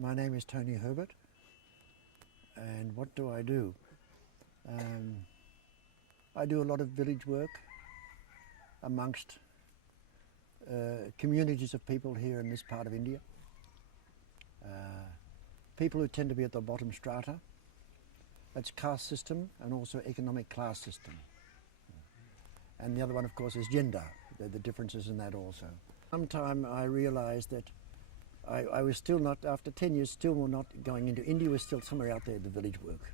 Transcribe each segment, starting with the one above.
My name is Tony Herbert, and what do? I do a lot of village work amongst communities of people here in this part of India. People who tend to be at the bottom strata. That's caste system and also economic class system. And the other one, of course, is gender. There are the differences in that also. Sometime I realized that I was still not, after 10 years, still not going into India, was still somewhere out there, the village work.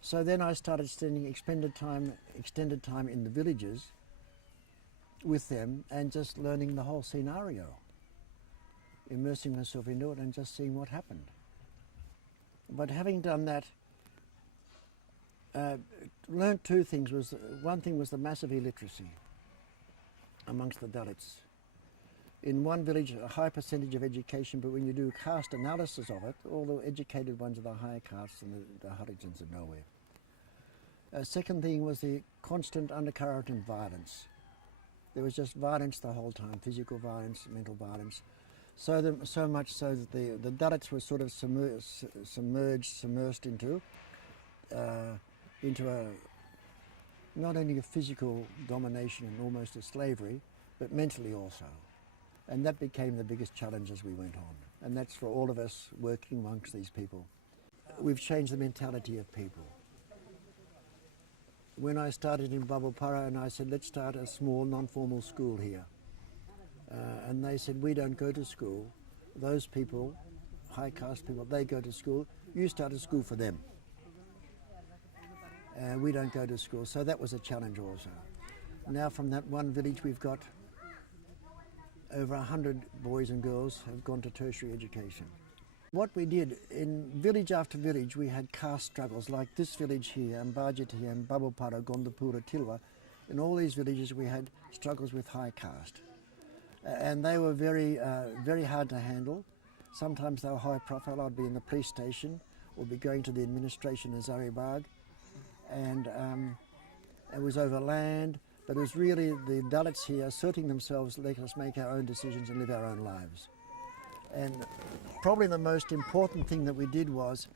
So then I started spending extended time in the villages with them and just learning the whole scenario, immersing myself into it and just seeing what happened. But having done that, learned two things. One thing was the massive illiteracy amongst the Dalits. In one village, a high percentage of education, but when you do caste analysis of it, all the educated ones are the higher castes and the Harijans are nowhere. Second thing was the constant undercurrent and violence. There was just violence the whole time, physical violence, mental violence. So much so that the Dalits were sort of submersed into not only a physical domination and almost a slavery, but mentally also. And that became the biggest challenge as we went on. And that's for all of us working amongst these people. We've changed the mentality of people. When I started in Babupara and I said, let's start a small non-formal school here. And they said, we don't go to school. Those people, high caste people, they go to school. You start a school for them. We don't go to school. So that was a challenge also. Now from that one village we've got over 100 boys and girls have gone to tertiary education. What we did, in village after village, we had caste struggles, like this village here, Ambajit here, and Babupara, Gondapura, Tilwa. In all these villages we had struggles with high caste. And they were very hard to handle. Sometimes they were high profile. I'd be in the police station or be going to the administration in Zaribagh. And it was over land. But it was really the Dalits here asserting themselves, let us make our own decisions and live our own lives. And probably the most important thing that we did was,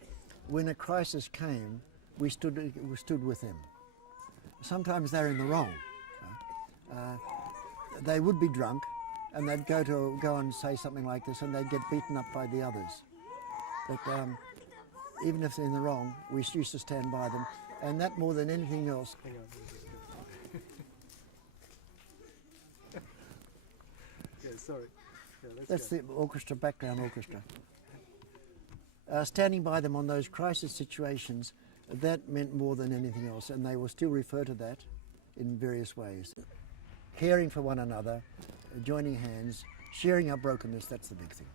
when a crisis came, we stood with them. Sometimes they're in the wrong. They would be drunk, and they'd go and say something like this, and they'd get beaten up by the others. But even if they're in the wrong, we used to stand by them, and that more than anything else. Yeah, sorry. Yeah, that's the orchestra, background orchestra. Standing by them on those crisis situations, that meant more than anything else, and they will still refer to that in various ways. Caring for one another, joining hands, sharing our brokenness, that's the big thing.